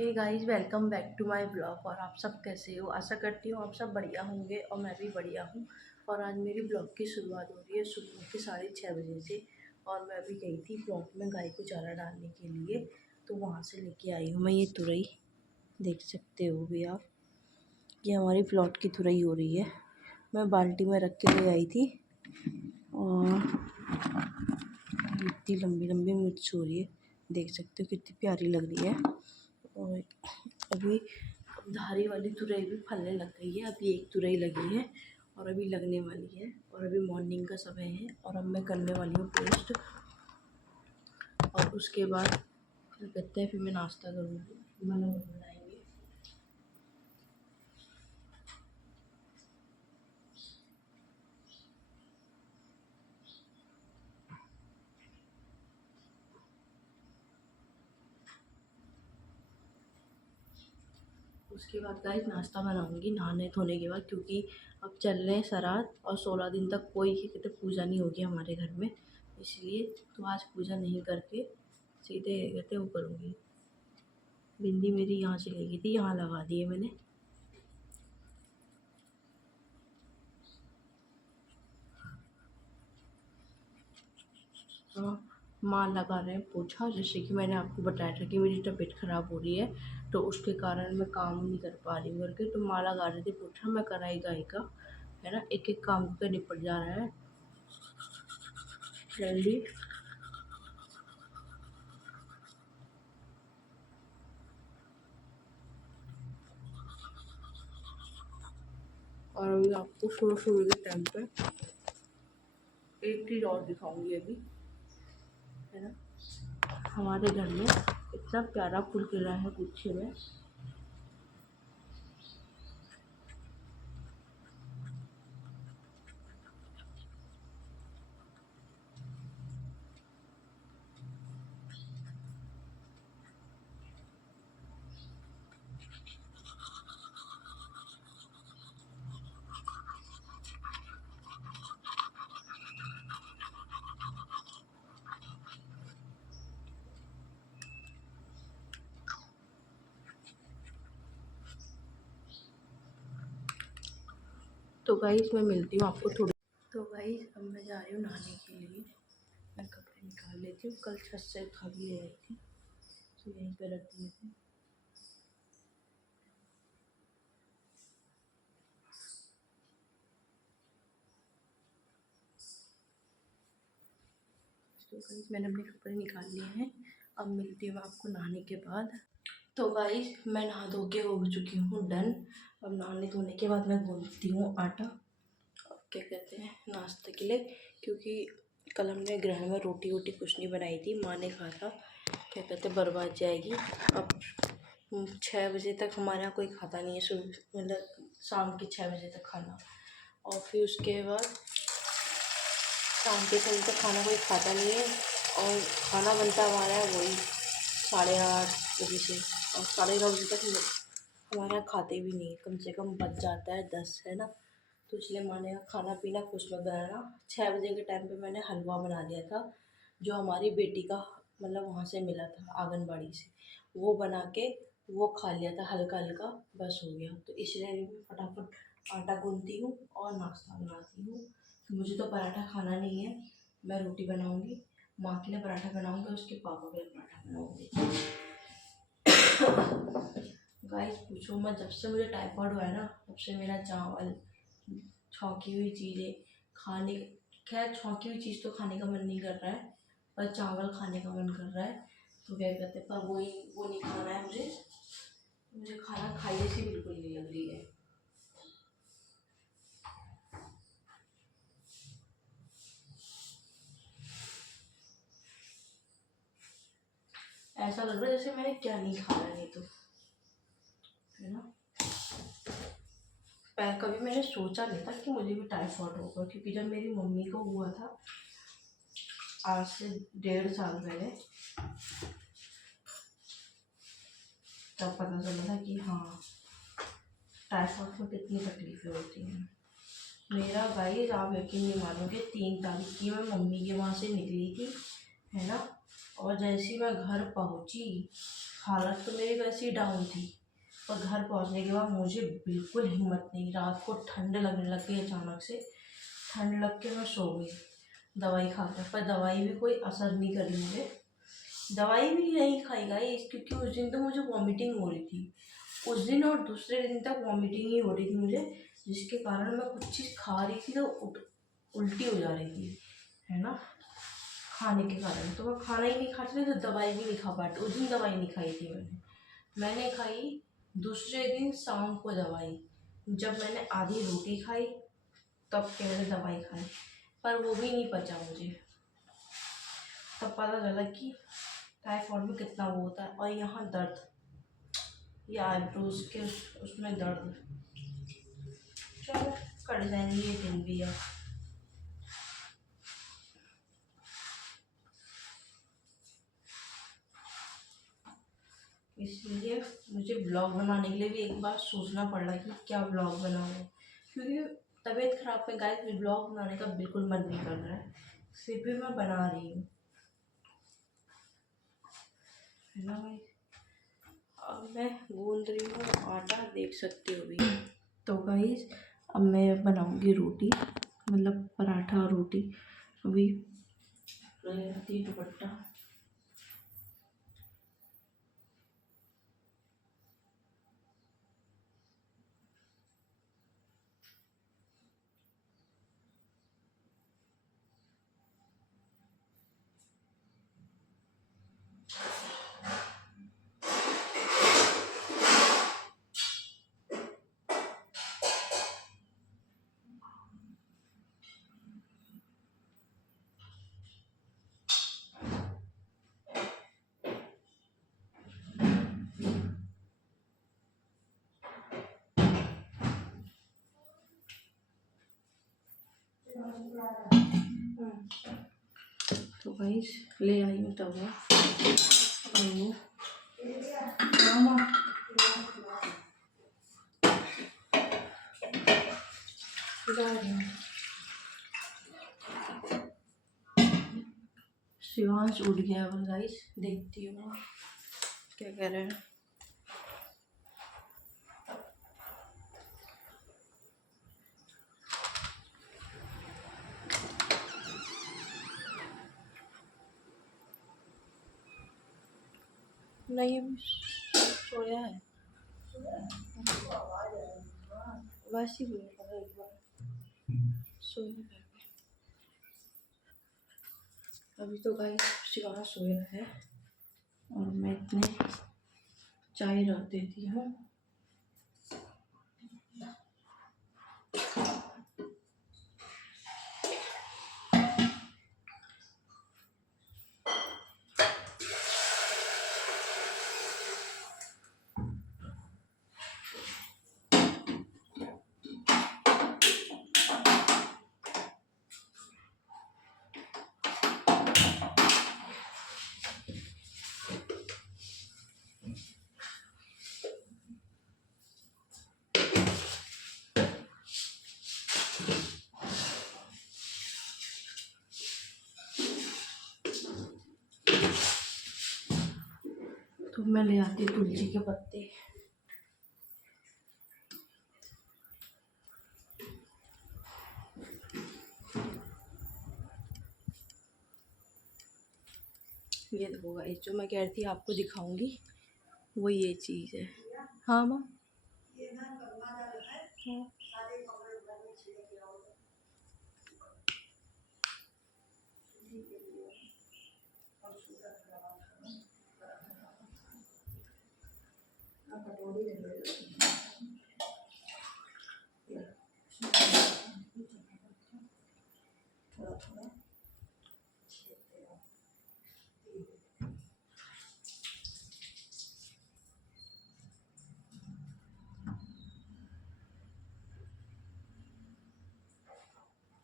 Hey guys, welcome back to my blog. और आप सब कैसे हो? आशा करती हूँ आप सब बढ़िया होंगे और मैं भी बढ़िया हूँ। और आज मेरी ब्लॉग की शुरुआत हो रही है सुबह के 6:30 बजे से। और मैं अभी गई थी प्लॉट में गाय को चारा डालने के लिए, तो वहाँ से लेके आई हूँ मैं ये तुरई। देख सकते हो भी आप, ये हमारी प्लॉट की तुरई हो रही है। मैं बाल्टी में रख के ले आई थी और इतनी लंबी लंबी मिर्च हो रही है, देख सकते हो कितनी प्यारी लग रही है। और अभी धारी वाली तुरई भी फलने लग गई है। अभी एक तुरई लगी है और अभी लगने वाली है। और अभी मॉर्निंग का समय है और अब मैं करने वाली हूँ पेस्ट। और उसके बाद फिर कहते हैं फिर मैं नाश्ता करूँगी, बनाएंगे। उसके बाद गाइस नाश्ता बनाऊंगी नहाने धोने के बाद, क्योंकि अब चल रहे हैं श्राद्ध और 16 दिन तक कोई कहते पूजा नहीं होगी हमारे घर में। इसलिए तो आज पूजा नहीं करके सीधे कहते वो करूँगी। बिंदी मेरी यहाँ से ले गई थी, यहाँ लगा दी है मैंने। माँ लगा रहे हैं पोछा, जैसे कि मैंने आपको बताया था कि मेरी तबीयत ख़राब हो रही है, तो उसके कारण मैं काम नहीं कर पा रही हूँ करके। तो माँ लगा रही थी पोछा, मैं कराई गाय का, है ना। एक एक काम करके निपट जा रहा है जल्दी। और अभी आपको सुबह सुबह के टाइम पे एक चीज़ और दिखाऊंगी अभी, है ना। हमारे घर में इतना प्यारा फूल खिला है गुच्छे में। तो गाइस मैं मिलती हूँ आपको थोड़ी। तो गाइस अब मैं जा रही हूँ नहाने के लिए। मैं कपड़े निकाल लेती हूँ, कल छत से उठा भी ले आई थी, तो यहीं पे रख दिए थे। तो गाइस मैंने अपने कपड़े निकाल लिए हैं। अब मिलती हूँ आपको नहाने के बाद। तो गाइस मैं नहा धो के हो चुकी हूँ डन। अब नहाने धोने के बाद मैं गूंथती हूँ आटा, क्या कहते हैं, नाश्ते के लिए। क्योंकि कल हमने ग्रहण में रोटी वोटी कुछ नहीं बनाई थी, माँ ने कहा था क्या कहते बर्बाद जाएगी। अब 6 बजे तक हमारे यहाँ कोई खाता नहीं है, सुबह मतलब शाम के 6 बजे तक खाना। और फिर उसके बाद शाम के समय तक खाना कोई खाता नहीं है। और खाना बनता हमारे यहाँ वही 8:30 बजे से, और 9:30 बजे तक हमारे यहाँ खाते भी नहीं है, कम से कम बच जाता है 10, है ना। तो इसलिए माँ ने खाना पीना कुछ मत बनाना। 6 बजे के टाइम पे मैंने हलवा बना दिया था, जो हमारी बेटी का मतलब वहाँ से मिला था आंगनबाड़ी से, वो बना के वो खा लिया था हल्का हल्का, बस हो गया। तो इसलिए अभी मैं फटाफट आटा गूंथती हूँ और नाश्ता बनाती हूँ। तो मुझे तो पराठा खाना नहीं है, मैं रोटी बनाऊँगी, माँ के लिए पराठा बनाऊँगी, उसके पापा के लिए पराठा बनाऊँगी। गाइस पूछो मत, जब से मुझे टाइफाइड हुआ है ना, तब से मेरा चावल, छौंकी हुई चीज़ें खाने, खैर छौंकी हुई चीज़ तो खाने का मन नहीं कर रहा है, पर चावल खाने का मन कर रहा है। तो क्या कहते हैं, पर वो नहीं खाना है मुझे। मुझे खाना खाई जैसी बिल्कुल नहीं लग रही है। ऐसा लग रहा है जैसे मैंने क्या नहीं खाया, नहीं तो, है ना। कभी मैंने सोचा नहीं था कि मुझे भी टाइफाइड होगा, क्योंकि जब मेरी मम्मी को हुआ था आज से 1.5 साल पहले, तब पता चला था कि हाँ टाइफाइड में कितनी तकलीफ़ें होती हैं। मेरा गाइस आप यकीन नहीं मानोगे, 3 तारीख की मैं मम्मी के वहाँ से निकली थी, है ना। और जैसे ही मैं घर पहुँची, हालत तो मेरी वैसे ही डाउन थी, और घर पहुंचने के बाद मुझे बिल्कुल हिम्मत नहीं, रात को ठंड लगने लग गई अचानक से। ठंड लग के मैं सो गई दवाई खाकर, पर दवाई भी कोई असर नहीं करी मुझे। दवाई भी नहीं खाई गाइस, क्योंकि उस दिन तो मुझे वॉमिटिंग हो रही थी, उस दिन और दूसरे दिन तक वॉमिटिंग ही हो रही थी मुझे, जिसके कारण मैं कुछ चीज़ खा रही थी तो उल्टी हो जा रही थी, है ना, खाने के कारण। तो मैं खाना ही नहीं खाती थी तो दवाई भी नहीं खा पाती। उस दिन दवाई नहीं खाई थी मैंने खाई दूसरे दिन शाम को दवाई, जब मैंने आधी रोटी खाई तब के मैंने दवाई खाई, पर वो भी नहीं पचा मुझे। तब पता चला कि टाइफाइड में कितना वो होता है। और यहाँ दर्द, ये आईब्रोज के उसमें दर्द। चलो कट जाएंगे ये दिन भी है। इसलिए मुझे ब्लॉग बनाने के लिए भी एक बार सोचना पड़ रहा है कि क्या ब्लॉग बनाऊँ, क्योंकि तबीयत ख़राब में गाइस ब्लॉग बनाने का बिल्कुल मन नहीं कर रहा है, फिर भी मैं बना रही हूँ, है ना भाई। अब मैं गूंद रही हूँ आटा, देख सकते हो भी। तो गाइस अब मैं बनाऊँगी रोटी, मतलब पराठा और रोटी। अभी दुपट्टा तो गाइस ले आई हूँ तवा, और वो शिवांश उठ गया। अब गाइस देखती हूँ क्या कह रहे हैं। नहीं अभी सोया है, वैसे ही एक बार सोया है। अभी तो गाइस शिवांश सोया है और मैं इतने चाय रख देती हूँ। तो मैं ले आती तुलसी के पत्ते। ये देखो गाइस, जो मैं कह रही थी आपको दिखाऊंगी वो ये चीज़ है। हाँ माँ, हाँ।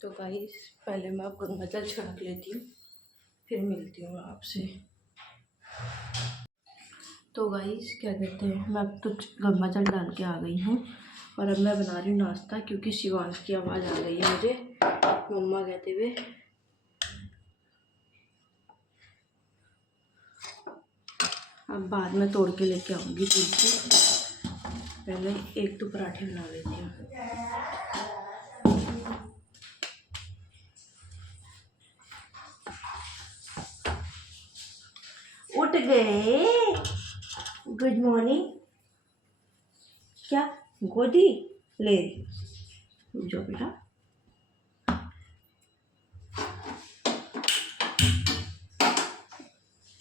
तो गाइस पहले मैं गंगा जल छिड़क लेती हूँ, फिर मिलती हूँ आपसे। तो गाइस क्या कहते हैं, मैं अब तो गंगा जल डाल के आ गई हूँ और अब मैं बना रही हूँ नाश्ता, क्योंकि शिवांश की आवाज़ आ गई है मुझे मम्मा कहते हुए। अब बाद में तोड़ के लेके आऊँगी दूध से, पहले एक तो पराठे बना लेती हूँ। उठ गए, गुड मॉर्निंग। क्या गोदी ले जो बेटा,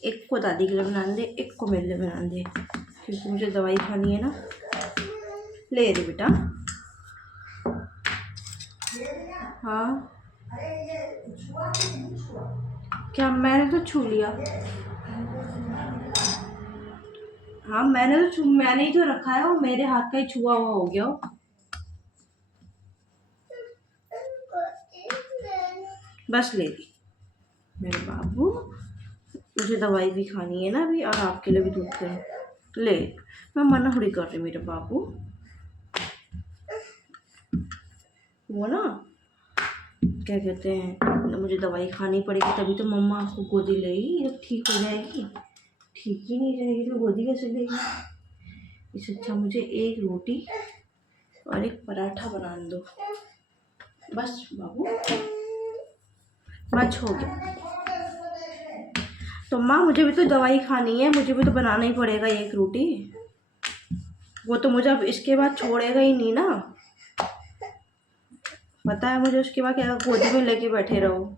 एक को दादी के लिए बना दे, एक को मेरे लिए बना दे, क्योंकि मुझे दवाई खानी है ना। ले रे बेटा। हाँ क्या, मैंने तो छू लिया। हाँ मैंने ही तो रखा है, वो मेरे हाथ का ही छुआ हुआ हो गया हो। बस ले ली मेरे बाबू, मुझे दवाई भी खानी है ना अभी, और आपके लिए भी दूध करूँ। ले, मैं मना थोड़ी कर रही मेरे बाबू। वो ना क्या कहते हैं, मुझे दवाई खानी पड़ेगी तभी तो मम्मा आपको गोदी लेगी, जब ठीक हो जाएगी। ठीक ही नहीं रहेगी तो गोदी कैसे लेगी। इससे अच्छा मुझे एक रोटी और एक पराठा बना दो बस बाबू, बस हो गया। तो माँ मुझे भी तो दवाई खानी है, मुझे भी तो बनाना ही पड़ेगा एक रोटी। वो तो मुझे अब इसके बाद छोड़ेगा ही नहीं ना, पता है मुझे। उसके बाद क्या गोदी में लेके बैठे रहो।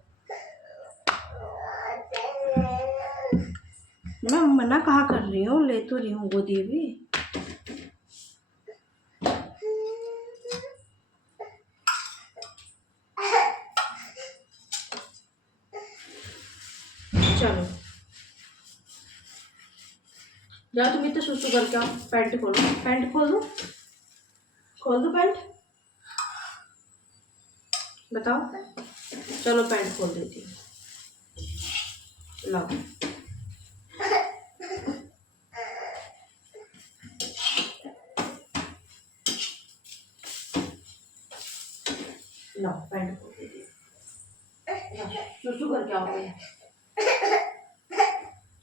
मैं मना कहाँ कर रही हूँ, ले तो रही हूँ गोदी भी। चलो जाओ तुम इतना सुसु करके आओ, पैंट खोलो, पैंट खोल दो पैंट, बताओ। चलो पैंट खोल देती हूँ, लाओ। लाओ पैंट खोल देती हूँ, सुसु करके आओ।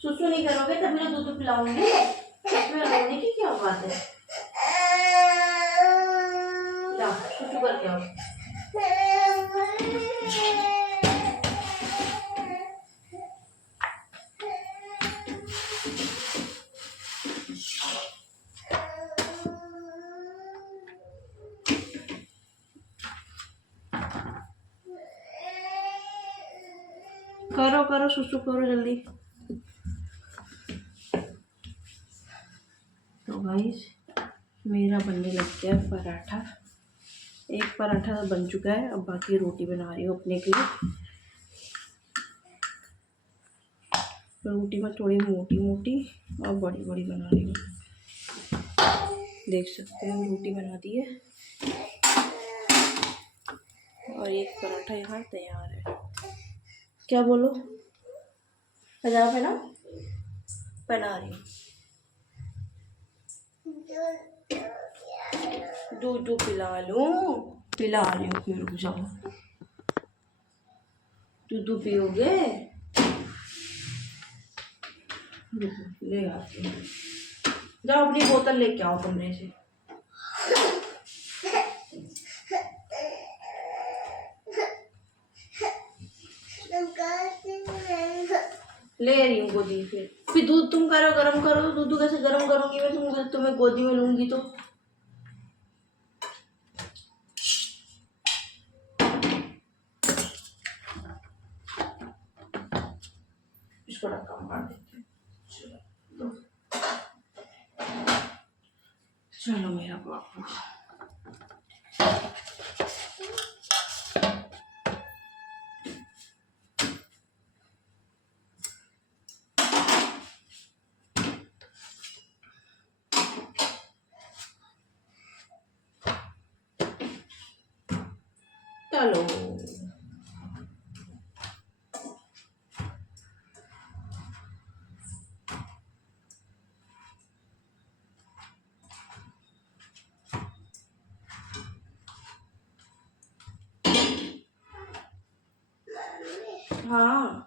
सुसु नहीं करोगे तभी तो दूध पिलाऊंगी, इसमें रोने की क्या बात है। जाओ सुसु करके आओ। करो करो सुसु करो जल्दी। तो गाइस मेरा बनने लग गया पराठा, एक पराठा तो बन चुका है, अब बाकी रोटी बना रही हूँ अपने के लिए। रोटी में थोड़ी मोटी मोटी और बड़ी बड़ी बना रही हूँ, देख सकते हैं रोटी बना दी है और एक पराठा यहाँ तैयार है। क्या बोलो, पंजाब है ना, पहना रही हूँ। दूध पिला रही हूँ, फिर रुक जाओ। दूध पियोगे, ले आती हूँ। जाओ अपनी बोतल लेके आओ कमरे से। ले रही हूँ गोदी, फिर दूध तुम करो गरम करो, तो दूध कैसे गरम करूंगी मैं, तुम्हें गोदी में लूंगी तो। इसको ढक्कन मार देती हूँ। चलो मेरा बाबू, चलो हाँ।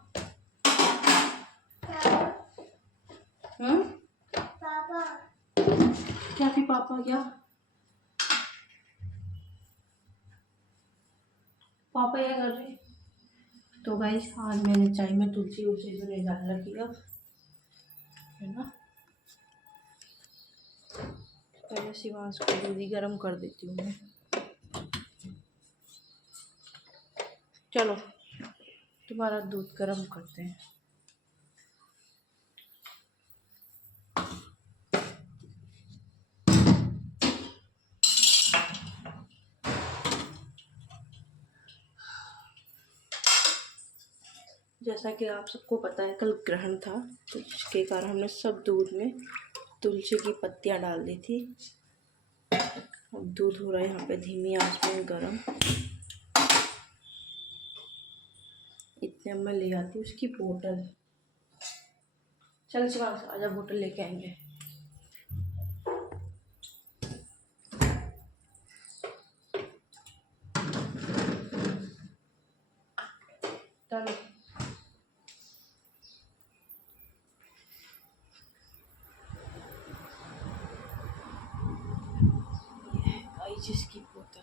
क्या थी पापा, क्या पापा क्या कर रहे? तो गाइस आज मैंने चाय में तुलसी उलसी तो नहीं डाल रखी अब, है ना। पहले शिवांश को दूध ही गर्म कर देती हूँ मैं। चलो तुम्हारा दूध गर्म करते हैं। जैसा कि आप सबको पता है कल ग्रहण था, तो जिसके कारण हमने सब दूध में तुलसी की पत्तियां डाल दी थी। अब दूध हो रहा है यहाँ पे धीमी आंच में गरम। इतने मैं ले आती हूँ उसकी बोतल। चल शिवांश आजा, बोतल लेके आएंगे। चलो जिसकी बोतल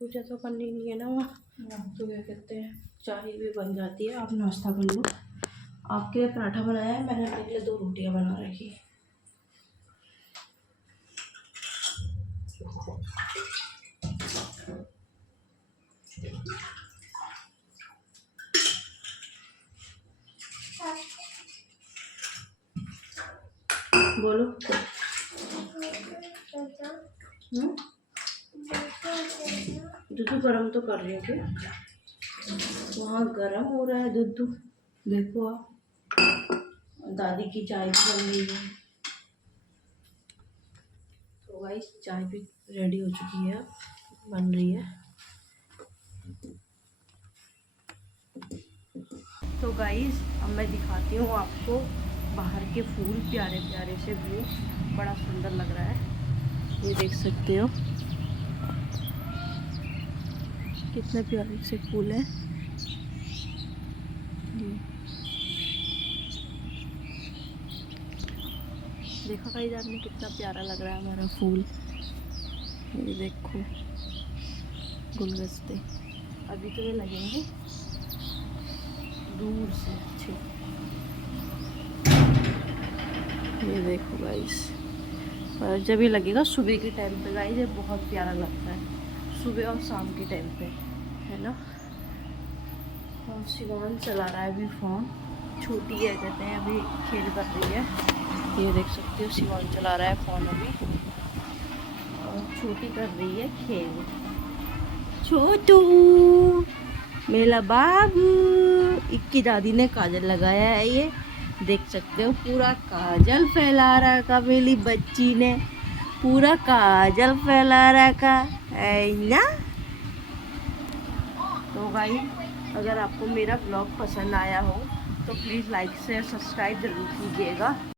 पूजा तो करनी नहीं है ना वहाँ, तो क्या कहते हैं चाय भी बन जाती है। आप नाश्ता कर लो। आपके लिए पराठा बनाया है मैंने, अपने लिए 2 रोटियां बना रखी है। बोलो। दूध गरम तो कर रही हूँ क्या? वहाँ गरम हो रहा है दूध। देखो आप, दादी की चाय भी बन रही है। तो गाइस चाय भी रेडी हो चुकी है, बन रही है। तो गाइस अब मैं दिखाती हूँ आपको बाहर के फूल, प्यारे प्यारे से व्यू, बड़ा सुंदर लग रहा है। ये देख सकते हो कितने प्यारे से फूल हैं। देखो गाइस आपने कितना प्यारा लग रहा है हमारा फूल। ये देखो गुलदस्ते अभी तो ये लगेंगे दूर से अच्छे। ये देखो गाइस, और जब ये लगेगा सुबह के टाइम पे गाइस, ये बहुत प्यारा लगता है सुबह और शाम के टाइम पे, है ना। और शिवान चला रहा है अभी फ़ोन, छोटी है कहते हैं अभी खेल कर रही है। ये देख सकते हो शिवान चला रहा है फ़ोन अभी, और छोटी कर रही है खेल। छोटू मेरा बाबू, इक्की दादी ने काजल लगाया है, ये देख सकते हो पूरा काजल फैला रखा मेरी बच्ची ने, पूरा काजल फैला रखा है ना। तो भाई अगर आपको मेरा ब्लॉग पसंद आया हो तो प्लीज़ लाइक शेयर सब्सक्राइब ज़रूर कीजिएगा।